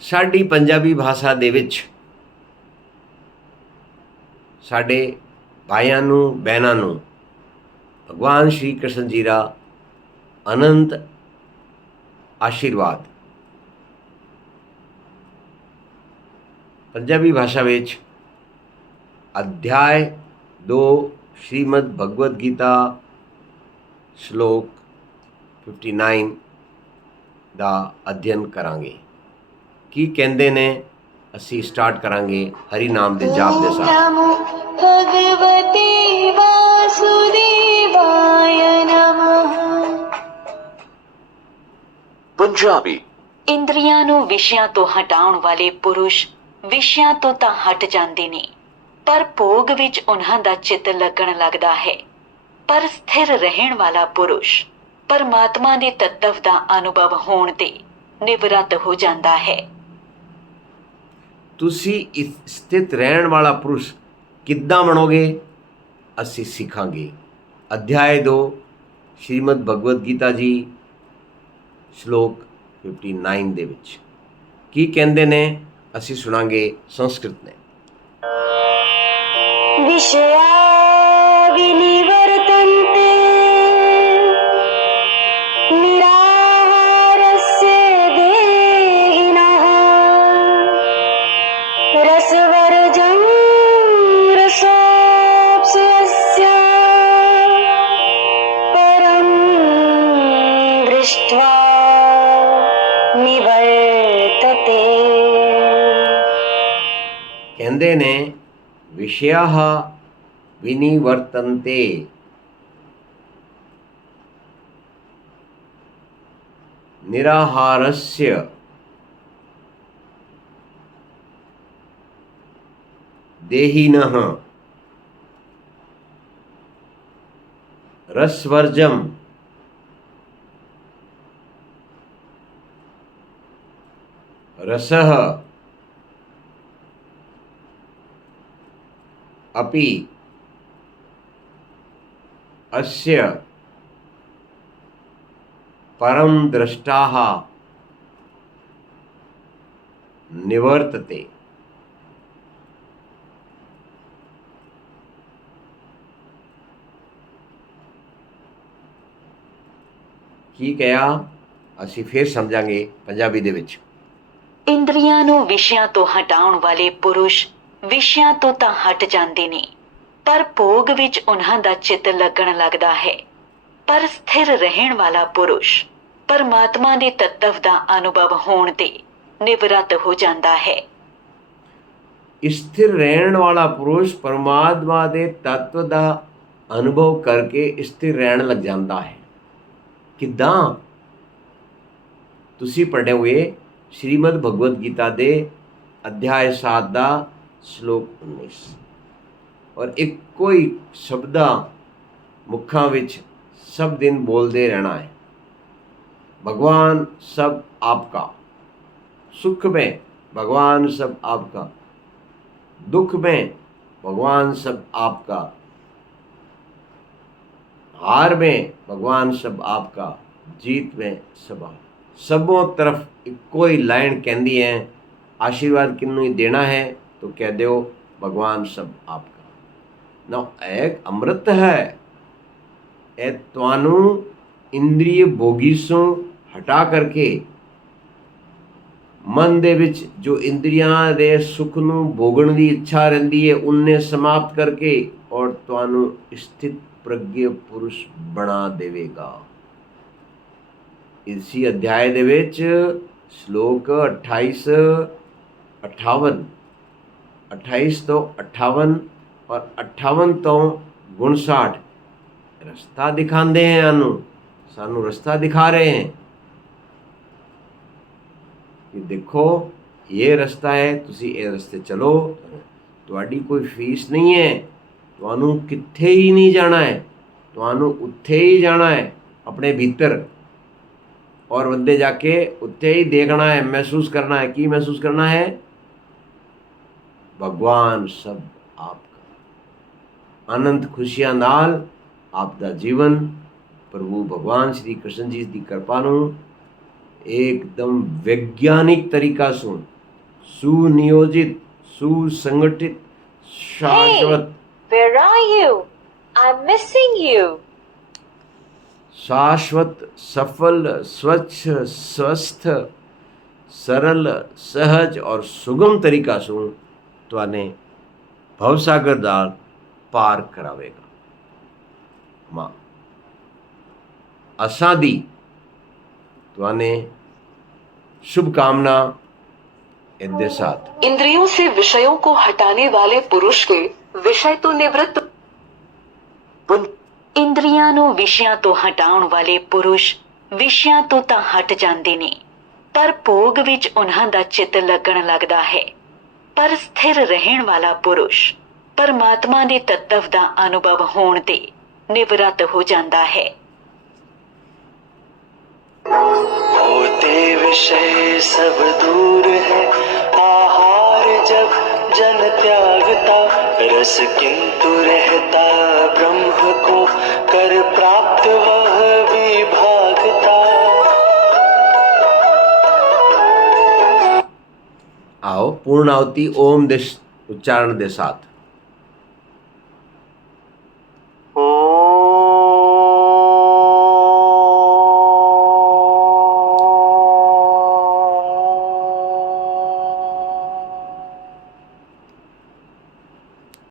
ਸਾਡੀ ਪੰਜਾਬੀ ਭਾਸ਼ਾ ਦੇ ਵਿੱਚ ਸਾਡੇ ਭਾਈਆਂ ਨੂੰ, ਬਹਿਨਾਂ ਨੂੰ ਭਗਵਾਨ ਸ਼੍ਰੀ ਕ੍ਰਿਸ਼ਨ ਜੀ ਦਾ ਅਨੰਤ ਆਸ਼ੀਰਵਾਦ। ਪੰਜਾਬੀ ਭਾਸ਼ਾ ਵਿੱਚ ਅਧਿਆਇ 2 ਸ਼੍ਰੀਮਦ ਭਗਵਦ ਗੀਤਾ, ਸ਼ਲੋਕ 59 ਦਾ ਅਧਿਐਨ ਕਰਾਂਗੇ। ਕੀ ਕਹਿੰਦੇ ਨੇ? ਅਸੀਂ ਸਟਾਰਟ ਕਰਾਂਗੇ ਹਰੀ ਨਾਮ ਦੇ ਜਾਪ ਦੇ ਸਾਥ। ਪੰਜਾਬੀ। ਇੰਦਰੀਆਂ ਨੂੰ ਵਿਸ਼ਿਆਂ ਤੋਂ ਹਟਾਉਣ ਵਾਲੇ ਪੁਰਸ਼ ਵਿਸ਼ਿਆਂ ਤੋਂ ਤਾਂ ਹਟ ਜਾਂਦੇ ਨੇ। ਪਰ ਭੋਗ ਵਿੱਚ ਉਹਨਾਂ ਦਾ ਚਿੱਤ ਲੱਗਣ ਲੱਗਦਾ ਹੈ। ਪਰ ਸਥਿਰ ਰਹਿਣ ਵਾਲਾ ਪੁਰਸ਼ ਪਰਮਾਤਮਾ ਦੇ ਤੱਤਵ ਦਾ ਅਨੁਭਵ ਹੋਣ ਤੇ ਨਿਵਰਤ ਹੋ ਜਾਂਦਾ ਹੈ। ਤੁਸੀਂ ਇਸ ਸਥਿਤ ਰਹਿਣ ਵਾਲਾ ਪੁਰਸ਼ ਕਿੱਦਾਂ ਬਣੋਗੇ? ਅਸੀਂ ਸਿੱਖਾਂਗੇ। ਅਧਿਆਇ 2 ਸ਼੍ਰੀਮਦ ਭਗਵਦ ਗੀਤਾ ਜੀ, ਸ਼ਲੋਕ 59 ਦੇ ਵਿੱਚ। ਕੀ ਕਹਿੰਦੇ ਨੇ? ਅਸੀਂ ਸੁਣਾਂਗੇ ਸੰਸਕ੍ਰਿਤ ਨੇ। ਵਿਸ਼ਯਾ ਵਿਨਿ कहते ने विषय विनिवर्तनते। निराहारस्य देहीन रसवर्जम रसह अपि अस्य परं द्रष्टाः निवर्तते ਕੀ ਕਿਹਾ ਅਸੀਂ ਫੇਰ ਸਮਝਾਂਗੇ ਪੰਜਾਬੀ ਦੇ ਵਿੱਚ ਇੰਦਰੀਆਂ ਨੂੰ ਵਿਸ਼ਿਆਂ ਤੋਂ ਹਟਾਉਣ ਵਾਲੇ ਪੁਰਸ਼ ਵਿਸ਼ਿਆਂ ਤੋਂ ਤਾਂ ਹਟ ਜਾਂਦੇ ਨੇ। ਪਰ ਭੋਗ ਵਿੱਚ ਉਹਨਾਂ ਦਾ ਚਿੱਤ ਲੱਗਣ ਲੱਗਦਾ ਹੈ। ਪਰ ਸਥਿਰ ਰਹਿਣ ਵਾਲਾ ਪੁਰਸ਼ ਪਰਮਾਤਮਾ ਦੇ ਤੱਤਵ ਦਾ ਅਨੁਭਵ ਹੋਣ ਤੇ ਨਿਵਰਤ ਹੋ ਜਾਂਦਾ ਹੈ। ਸਥਿਰ ਰਹਿਣ ਵਾਲਾ ਪੁਰਸ਼ ਪਰਮਾਤਮਾ ਦੇ ਤੱਤਵ ਦਾ ਅਨੁਭਵ ਕਰਕੇ ਸਥਿਰ ਰਹਿਣ ਲੱਗ ਜਾਂਦਾ ਹੈ। ਕਿਦਾਂ? ਤੁਸੀਂ ਪੜ੍ਹੇ ਹੋਏ ਸ਼੍ਰੀਮਦ ਭਗਵਦ ਗੀਤਾ ਦੇ ਅਧਿਆਇ 7 ਦਾ ਸ਼ਲੋਕ 19 ਔਰ ਇੱਕੋ ਹੀ ਸ਼ਬਦਾਂ ਮੁੱਖਾਂ ਵਿੱਚ ਸਭ ਦਿਨ ਬੋਲਦੇ ਰਹਿਣਾ ਹੈ भगवान सब आपका सुख में भगवान सब आपका दुख में भगवान सब आपका हार में भगवान सब आपका जीत में सब आप सबों तरफ ਇੱਕੋ ਹੀ ਲਾਈਨ ਕਹਿੰਦੀ ਹੈ ਆਸ਼ੀਰਵਾਦ ਕਿਨੂੰ ਹੀ ਦੇਣਾ ਹੈ तो कह दो भगवान सब आपका ਨਾ ਇੱਕ ਅੰਮ੍ਰਿਤ ਹੈ ਇਹ ਤੁਹਾਨੂੰ ਇੰਦਰੀਏ ਭੋਗੀ ਸੋਂ ਹਟਾ ਕਰਕੇ ਮਨ ਦੇ ਵਿੱਚ ਜੋ ਇੰਦਰੀਆਂ ਦੇ ਸੁਖ ਨੂੰ ਭੋਗਣ ਦੀ ਇੱਛਾ ਰਹਿੰਦੀ ਹੈ ਉਹਨੇ ਸਮਾਪਤ ਕਰਕੇ ਔਰ ਤੁਹਾਨੂੰ ਸਥਿਤ ਪ੍ਰਗਿਆ ਪੁਰਸ਼ ਬਣਾ ਦੇਵੇਗਾ ਇਸੀ ਅਧਿਆਇ ਦੇ ਵਿੱਚ ਸ਼ਲੋਕ 28 58 28 ਤੋਂ 58 ਔਰ 58 ਤੋਂ 59 ਰਸਤਾ ਦਿਖਾਉਂਦੇ हैं ਸਾਨੂੰ। ਸਾਨੂੰ ਰਸਤਾ ਦਿਖਾ ਰਹੇ हैं ਕਿ ਦੇਖੋ, ਇਹ ਰਸਤਾ ਹੈ, ਤੁਸੀਂ ਇਹ ਰਸਤੇ ਚਲੋ। ਤੁਹਾਡੀ ਕੋਈ ਫੀਸ ਨਹੀਂ ਹੈ। ਤੁਹਾਨੂੰ ਕਿੱਥੇ ਹੀ ਨਹੀਂ ਜਾਣਾ ਹੈ। ਤੁਹਾਨੂੰ ਉੱਥੇ ਹੀ ਜਾਣਾ ਹੈ, ਆਪਣੇ ਭੀਤਰ। ਔਰ ਵੱਡੇ ਜਾ ਕੇ ਉੱਥੇ ਹੀ ਦੇਖਣਾ ਹੈ, ਮਹਿਸੂਸ ਕਰਨਾ ਹੈ। ਕੀ ਮਹਿਸੂਸ ਕਰਨਾ ਹੈ? ਭਗਵਾਨ ਸਭ ਆਪ ਕਾ ਆਨੰਦ ਖੁਸ਼ੀਆਂ ਨਾਲ ਆਪ ਦਾ ਜੀਵਨ ਪ੍ਰਭੂ ਭਗਵਾਨ ਸ਼੍ਰੀ ਕ੍ਰਿਸ਼ਨ ਜੀ ਦੀ ਕਿਰਪਾ ਨੂੰ एकदम वैज्ञानिक तरीका से सुनियोजित सुसंगठित शाश्वत where are you I am missing you शाश्वत सफल स्वच्छ स्वस्थ सरल सहज और सुगम तरीका से ਤੁਹਾਨੇ ਭਵਸਾਗਰ ਦਾ ਪਾਰ ਕਰਾਵੇਗਾ। ਮਾਂ, ਅਸਾਂ ਦੀ ਤੁਹਾਨੇ शुभ कामना इनके साथ इंद्रियों से विषयों को हटाने वाले पुरुष के विषय तो निवृत्त ਇੰਦਰੀਆਂ ਨੂੰ ਵਿਸ਼ਿਆਂ ਤੋਂ ਹਟਾਉਣ ਵਾਲੇ ਪੁਰਸ਼ ਵਿਸ਼ਿਆਂ ਤੋਂ ਤਾਂ ਹਟ ਜਾਂਦੇ ਨੇ, ਪਰ ਭੋਗ ਵਿੱਚ ਉਹਨਾਂ ਦਾ ਚਿੱਤ ਲੱਗਣ ਲੱਗਦਾ ਹੈ। ਪਰ ਸਥਿਰ ਰਹਿਣ ਵਾਲਾ ਪੁਰਸ਼ ਪਰਮਾਤਮਾ ਦੇ ਤੱਤਵ ਦਾ ਅਨੁਭਵ ਹੋਣ ਤੇ ਨਿਵਰਤ ਹੋ ਜਾਂਦਾ ਹੈ होते विषय सब दूर है आहार जब जन त्यागता रस किंतु रहता ब्रह्म को कर प्राप्त પૂર્ણાવતી ઓમ દેશ ઉચ્ચારણ દે